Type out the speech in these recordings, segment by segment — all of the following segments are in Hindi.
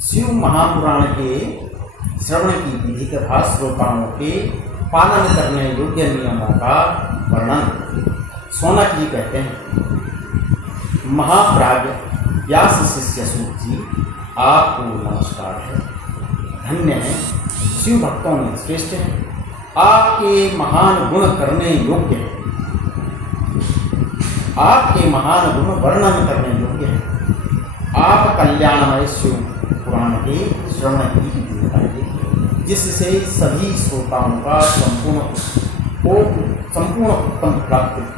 शिव महापुराण के श्रवण की विधि तथा श्रोताओं के पालन करने योग्य नियमों का वर्णन शौनक जी कहते हैं। महाप्राज्ञ व्यास शिष्य सूत जी, आपको नमस्कार है। धन्य है, शिव भक्तों में श्रेष्ठ है, आपके महान गुण करने योग्य है, आपके महान गुण वर्णन करने योग्य है। आप कल्याणमय शिव पुराण के श्रवण की विधि बताइए, जिससे सभी श्रोताओं का संपूर्ण उत्तम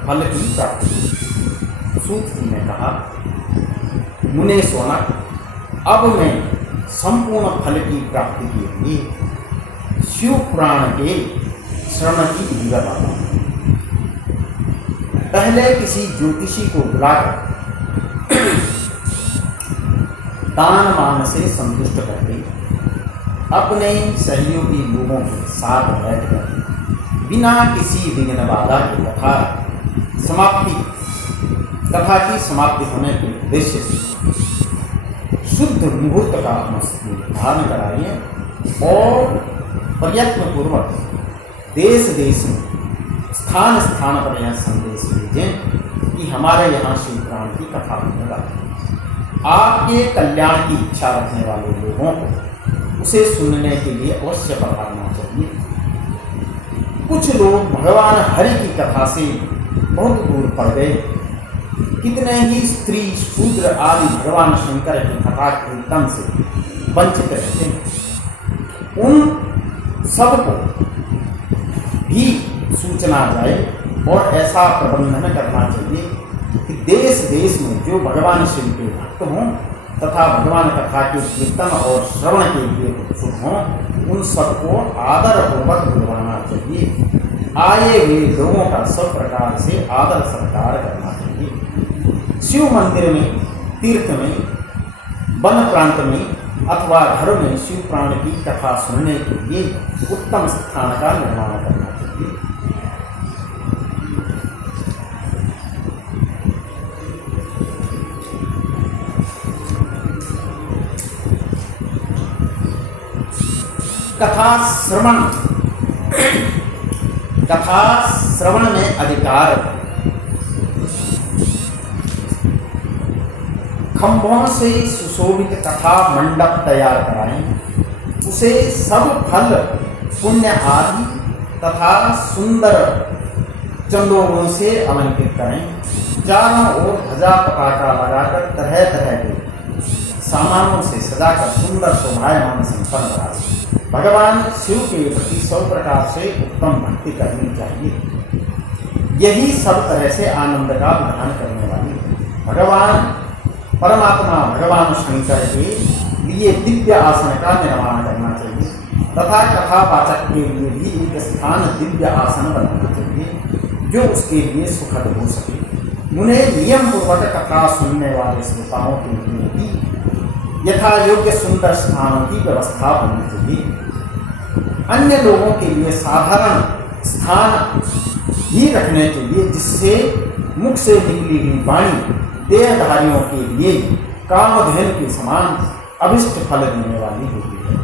फल की प्राप्ति। सूत जी ने कहा, मुने शौनक, अब मैं संपूर्ण फल की प्राप्ति के लिए शिव पुराण के श्रवण की विधि बताता हूँ। पहले किसी ज्योतिषी को बुलाकर दान मान से संतुष्ट करके अपने सहयोगी लोगों के साथ बैठकर बिना किसी विघ्न बाधा के कथा की समाप्ति होने के उद्देश्य से शुद्ध मुहूर्त का निर्धारण कराइए और प्रयत्न पूर्वक देश देश में स्थान स्थान पर यह संदेश भेजें कि हमारे यहाँ शिव पुराण की कथा होने वाली है। आपके कल्याण की इच्छा रखने वाले लोगों को उसे सुनने के लिए अवश्य पधारना चाहिए। कुछ लोग भगवान हरि की कथा से बहुत दूर पड़ गए। कितने ही स्त्री शूद्र आदि भगवान शंकर की कथा कीर्तन से वंचित रहते हैं। उन सबको भी सूचना जाए और ऐसा प्रबंधन करना चाहिए कि देश देश में जो भगवान शिव के भक्त हों तथा भगवान कथा के कीर्तन और श्रवण के लिए उत्सुक हों, उन सबको आदर पूर्वक बुलवाना चाहिए। आए हुए लोगों का सब प्रकार से आदर सत्कार करना चाहिए। शिव मंदिर में, तीर्थ में, वन प्रांत में अथवा घर में शिव पुराण की कथा सुनने के लिए उत्तम स्थान का निर्माण करना चाहिए। कथा श्रवण में अधिकार खंभों से सुशोभित कथा मंडप तैयार कराएं, उसे सब फल पुण्य आदि तथा सुंदर चंदों से अलंकृत करें। चारों ओर ध्वजा पताका लगाकर तरह तरह के सामानों से सजाकर सुंदर शोभायमान संपन्न कराएं। भगवान शिव के प्रति 100 प्रकार से उत्तम भक्ति करनी चाहिए। यही सब तरह से आनंद का विधान करने वाली है। भगवान परमात्मा भगवान शंकर के लिए दिव्य आसन का निर्माण करना चाहिए तथा कथावाचक के लिए भी एक स्थान दिव्य आसन बनाना चाहिए जो उसके लिए सुखद हो सके। उन्हें नियम पूर्वक कथा सुनने वाले श्रोताओं के लिए भी यथा योग्य सुंदर स्थानों की व्यवस्था होनी चाहिए। अन्य लोगों के लिए साधारण स्थान ही रखने चाहिए, जिससे मुख से निकली हुई वाणी देहधारियों के लिए कामधेनु के समान अभिष्ट फल देने वाली होती है।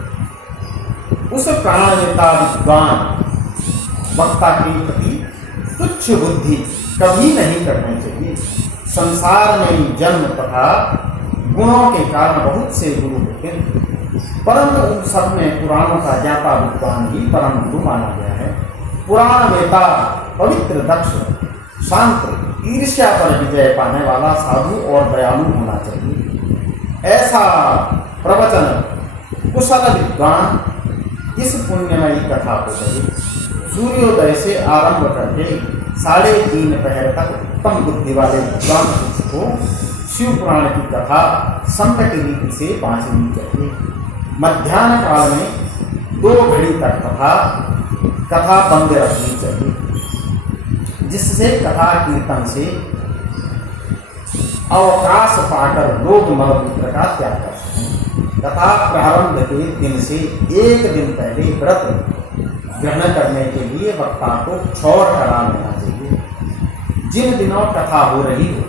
उस प्राणनेता विद्वान वक्ता के प्रति तुच्छ बुद्धि कभी नहीं करनी चाहिए। संसार में जन्म तथा गुणों के कारण बहुत से गुरु होते हैं, परंतु उन सब में पुराणों का ज्ञाता विद्वान ही परम गुरु माना गया है। पुराण वेता पवित्र, दक्ष, शांत, ईर्ष्या पर विजय पाने वाला साधु और दयालु होना चाहिए। ऐसा प्रवचन कुशल विद्वान इस पुण्यमयी कथा को कहे। सूर्योदय से आरंभ करके 3:30 पहर तक उत्तम बुद्धि वाले विद्वान पुरुष को शिव पुराण की कथा संत की रीति से बांटनी चाहिए। मध्याह्न काल में 2 घड़ी तक कथा बंद रखनी चाहिए, जिससे कथा कीर्तन से अवकाश पाकर लोग मलमूत्र का त्याग कर सकें। कथा प्रारंभ के दिन से 1 दिन पहले व्रत ग्रहण करने के लिए वक्ता को क्षौर करा लेना चाहिए। जिन दिनों कथा हो रही हो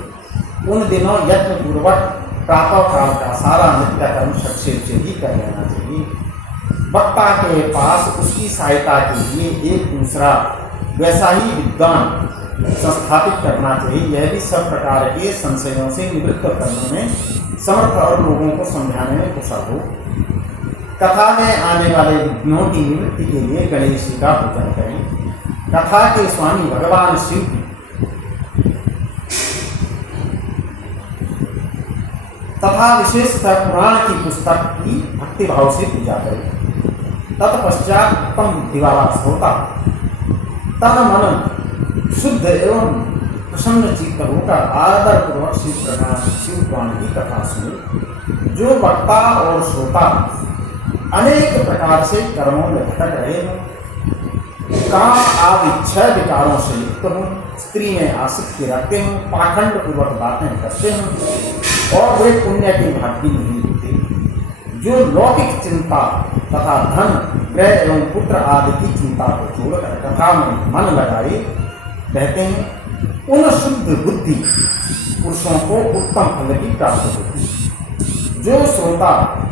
उन दिनों यत्न पूर्वक प्रातः काल का सारा नित्य कर्म संक्षेप से ही कर लेना चाहिए। वक्ता के पास उसकी सहायता के लिए एक दूसरा वैसा ही विद्वान संस्थापित करना चाहिए। यह भी सब प्रकार के संशयों से निवृत्त करने में समर्थ और लोगों को समझाने में कुशल हो। कथा में आने वाले विघ्नों की निवृत्ति के लिए गणेश जी का पूजन करें। कथा के स्वामी भगवान शिव तथा विशेषतः पुराण की पुस्तक की भक्तिभाव से पूजा करें। तत्पश्चात उत्तम बुद्धि वाला श्रोता तन मन शुद्ध एवं प्रसन्न चित्त होकर आदर पूर्वक शिव पुराण की कथा सुने। जो वक्ता और श्रोता अनेक प्रकार से कर्मों में भटक रहे हों, काम आदि 6 विकारों से युक्त हों, स्त्री में आसक्ति रखते हों, पाखंड पूर्वक बातें करते हों और वे पुण्य के भागी नहीं होते, जो लौकिक चिंता तथा धन ग्रह एवं पुत्र आदि की चिंता को छोड़कर कथा में मन लगाए रहते हैं, उन शुद्ध बुद्धि पुरुषों को उत्तम फल की प्राप्ति होती है। जो श्रोता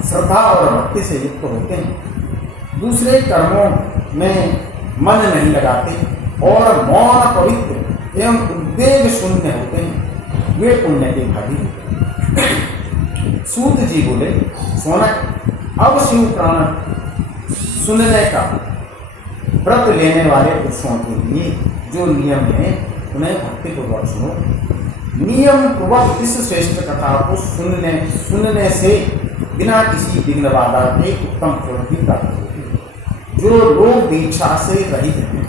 श्रद्धा और भक्ति से युक्त होते हैं, दूसरे कर्मों में मन नहीं लगाते और मौन पवित्र एवं उद्वेग शून्य होते हैं, वे पुण्य के भागी होते हैं। सूत जी बोले, सोनक, अब शिव पुराण सुनने का व्रत लेने वाले पुरुषों के लिए जो नियम है उन्हें भक्तिपूर्वक सुनो। नियम पूर्वक इस श्रेष्ठ कथा को सुनने से बिना किसी विघ्न बाधा के उत्तम फल की प्राप्ति होती है। जो लोग दीक्षा से रहित हैं,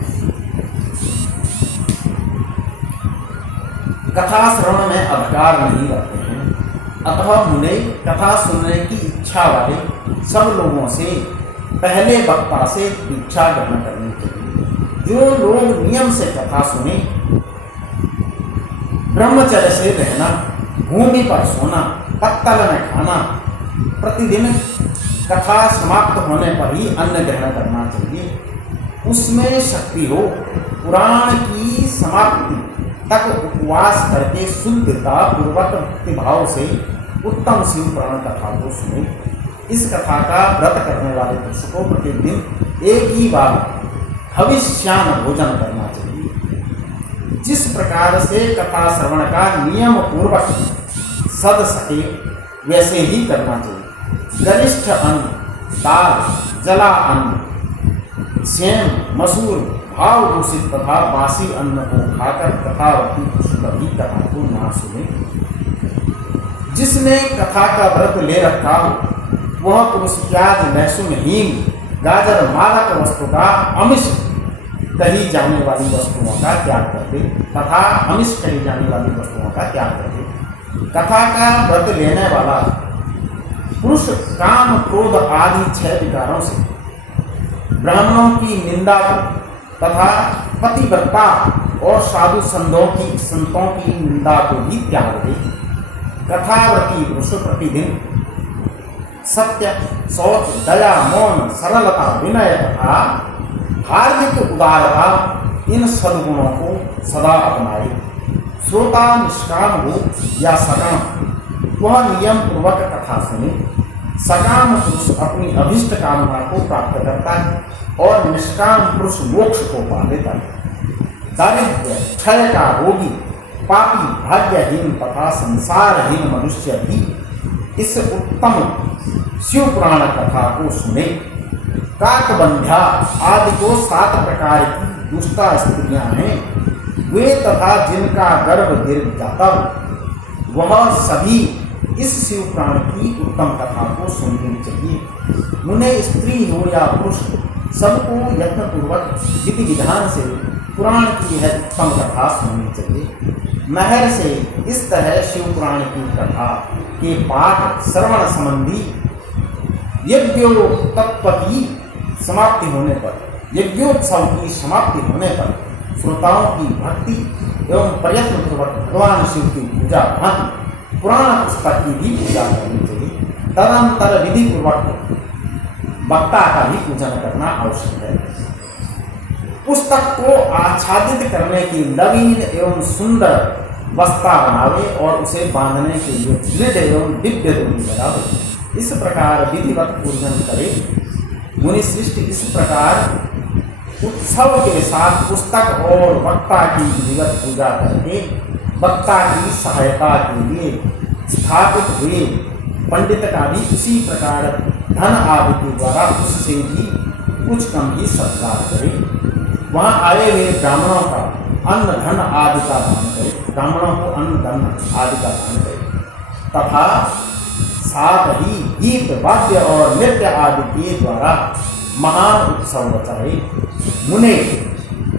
कथा श्रवण में अधिकार नहीं रखते हैं, अतः मुने कथा सुनने की इच्छा वाले सब लोगों से पहले वक्ता से दीक्षा ग्रहण करनी चाहिए। जो लोग नियम से कथा सुने, ब्रह्मचर्य से रहना, भूमि पर सोना, पत्तल में खाना, प्रतिदिन कथा समाप्त होने पर ही अन्न ग्रहण करना चाहिए, उसमें शक्ति हो, पुराण की समाप्ति तक उपवास करके शुद्धता पूर्वक भक्तिभाव से उत्तम शिव पुराण कथा को सुने। इस कथा का व्रत करने वाले पुरुष को प्रतिदिन एक ही बार हविष्यान्न भोजन करना चाहिए। जिस प्रकार से कथा श्रवण का नियम पूर्वक सद सके वैसे ही करना चाहिए। गरिष्ठ अन्न, दाल, जला अन्न, सेम, मसूर, भाव दूषित तथा बासी अन्न को खाकर कथावती पुरुष कभी कथा को ना सुने। जिसने कथा का व्रत ले रखा हो वह पुरुष प्याज, लहसुन, हींग, गाजर, मादक वस्तु का अमिष कही जाने वाली वस्तुओं का त्याग कर दे तथा अमिष कही जाने वाली वस्तुओं का त्याग कर दे। कथा का व्रत लेने वाला पुरुष काम, क्रोध आदि 6 विकारों से ब्राह्मणों की निंदा तथा पतिव्रता और साधु संतों की निंदा को भी त्याग दे। कथाव्रती पुरुष प्रतिदिन सत्य, शौच, दया, मौन, सरलता, विनय तथा हार्दिक उदारता इन सद्गुणों को सदा अपनाए। श्रोता निष्काम हो या सकाम, वह नियम पूर्वक कथा सुने। सकाम पुरुष अपनी अभिष्ट कामना को प्राप्त करता है और निष्काम पुरुष मोक्ष को पा लेता है। दारिद्र्य, क्षय का रोगी, पापी, भाग्यहीन तथा संसारहीन मनुष्य भी इस उत्तम शिव पुराण कथा को सुने। काकबंध्या आदि को 7 प्रकार की दुष्टा स्त्रियां हैं, वे तथा जिनका गर्भ गिर जाता हो वह सभी इस शिव पुराण की उत्तम कथा को सुननी चाहिए। मुने स्त्री हो या पुरुष, सबको यत्नपूर्वक विधि विधान से पुराण की यह उत्तम कथा सुननी चाहिए। महर से इस तरह शिव पुराण की कथा के पाठ श्रवण संबंधी यज्ञोत्सव की समाप्ति होने पर, यज्ञोत्सव की समाप्ति होने पर श्रोताओं की भक्ति एवं प्रयत्न पूर्वक भगवान शिव की पूजा भांति पुराण पुस्तक की भी पूजा करनी चाहिए। तदंतर विधि पूर्वक वक्ता का भी पूजन करना आवश्यक है। पुस्तक को आच्छादित करने की नवीन एवं सुंदर बस्ता बनावे और उसे बांधने के लिए दृढ़ एवं दिव्य डोरी लगावे। इस प्रकार विधिवत पूजन करे। मुनि श्रेष्ठ इस प्रकार उत्सव के साथ पुस्तक और वक्ता की विधिवत पूजा करके वक्ता की सहायता के लिए स्थापित हुए पंडित का भी उसी प्रकार धन आदि के द्वारा उससे भी कुछ कम ही सत्कार करे। वहाँ आए हुए ब्राह्मणों का अन्न धन आदि का दान करे, ब्राह्मणों को अन्न धन आदि का दान करे तथा साथ ही गीत वाद्य और नृत्य आदि के द्वारा महान उत्सव रचाए। मुने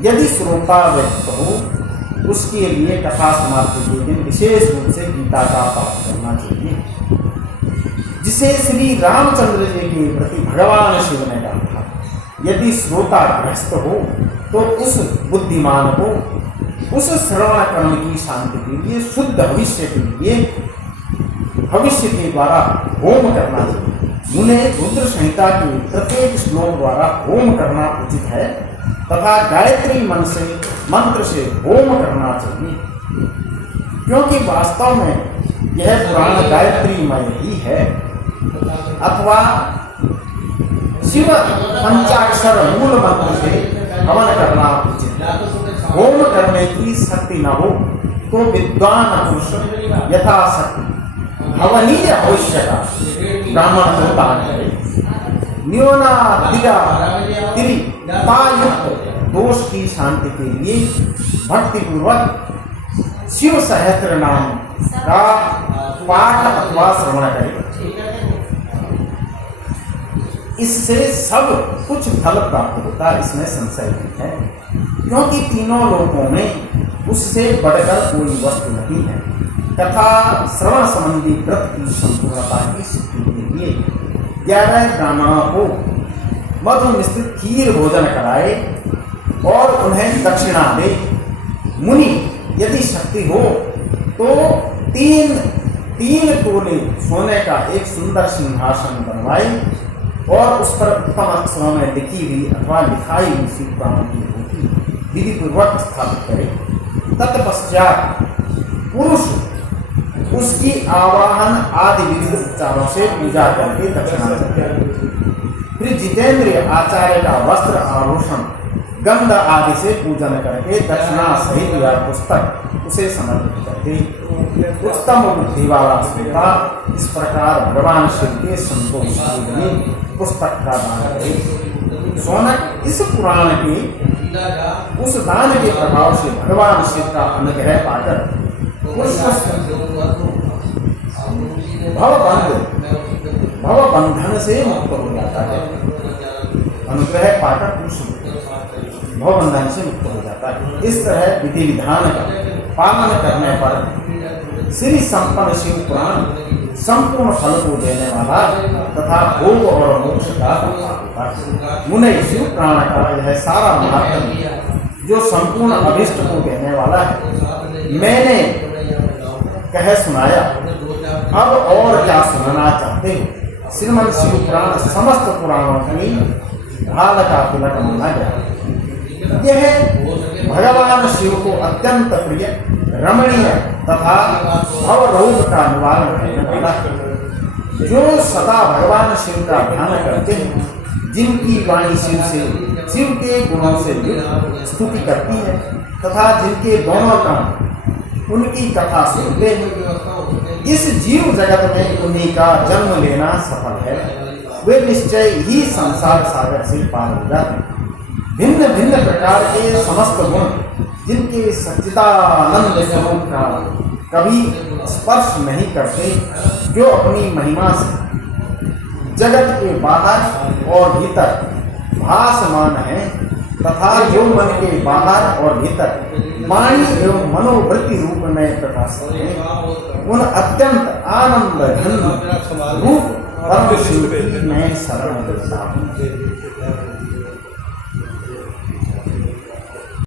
यदि श्रोता व्यक्त हो उसके लिए कथा समाप्ति के दिन विशेष रूप से गीता का पाठ करना चाहिए, जिसे श्री रामचंद्र जी के प्रति भगवान शिव ने कहा था। यदि श्रोता गृहस्थ हो तो उस बुद्धिमान को उस श्रवण कर्म की शांति के लिए शुद्ध भविष्य के लिए भविष्य के द्वारा होम करना चाहिए। मुने रुद्र संहिता के प्रत्येक श्लोक द्वारा होम करना उचित है तथा गायत्री मंत्र से होम करना चाहिए, क्योंकि वास्तव में यह पुराण गायत्रीमय ही है अथवा शिव पंचाक्षर मूल मंत्र से हवन करना उचित है। होम करने की शक्ति न हो तो विद्वान पुरुष यथाशक्ति हवनीय भविष्य का ब्राह्मण को दान करे। न्यूनाधिकायुक्त दोष की शांति के लिए भक्ति पूर्वक शिव सहस्त्र नाम का पाठ अथवा श्रवण करे। इससे सब कुछ फल प्राप्त होता है, इसमें संशय नहीं है, क्योंकि तीनों लोकों में उससे बढ़कर कोई वस्तु नहीं है। कथा श्रवण संबंधी व्रत की संपूर्णता की सिद्धि के लिए 11 ब्राह्मणों को मधु मिश्रित खीर भोजन कराए और उन्हें दक्षिणा दे। मुनि यदि शक्ति हो तो तीन तोले सोने का एक सुंदर सिंहासन बनवाए और उस पर उत्तम अक्षरों में लिखी हुई अथवा लिखाई हुई श्री पुराण की पोथी विधि पूर्वक स्थापित करे। तत्पश्चात पुरुष उसकी आवाहन आदि विविध उपचारों से पूजा करके दक्षिणा करे। फिर जितेंद्रिय आचार्य का वस्त्र आभूषण गंध आदि से पूजन करके दक्षिणा सहित या पुस्तक उसे समर्पित करके उत्तम बुद्धि वाला श्रोता इस प्रकार भगवान शिव के संतोष के लिए पुस्तक का दान करे। सोनक इस पुराण के उस दान के प्रभाव से भगवान शिव का अनुग्रह पाकर भवबंधन से मुक्त हो जाता है। अनुग्रह पाकर पुरुष भवबंधन से मुक्त हो जाता है। इस तरह विधि विधान का पालन करने पर श्री संपन्न शिव पुराण संपूर्ण फल को देने वाला तथा भोग और मोक्ष का होता है। मुने शिव पुराण का यह सारा महात्म्य जो संपूर्ण अभिष्ट को देने वाला है मैंने कह सुनाया। अब और क्या सुनना चाहते हो? श्रीमद् शिव पुराण समस्त पुराणों की ढाल का तिलक माना गया। यह भगवान शिव को अत्यंत प्रिय रमणीय तथा भव रोग का निवारण करने वाला है। जो सदा भगवान शिव का ध्यान करते हैं, जिनकी वाणी शिव के गुणों से युक्त स्तुति करती है तथा जिनके दोनों कान उनकी कथा सुनते हैं, इस जीव जगत में उन्हीं का जन्म लेना सफल है। वे निश्चय ही संसार सागर से पार हो जाते हैं। भिन्न भिन्न प्रकार के समस्त गुण जिनके सच्चिदानंद स्वरूप का कभी स्पर्श नहीं करते, जो अपनी महिमा से जगत के बाहर और भीतर भासमान है तथा जो मन के बाहर और भीतर वाणी एवं मनोवृत्ति रूप में प्रकाशित है, उन अत्यंत आनंद घन रूप परम शिव की मैं शरण लेता हूँ।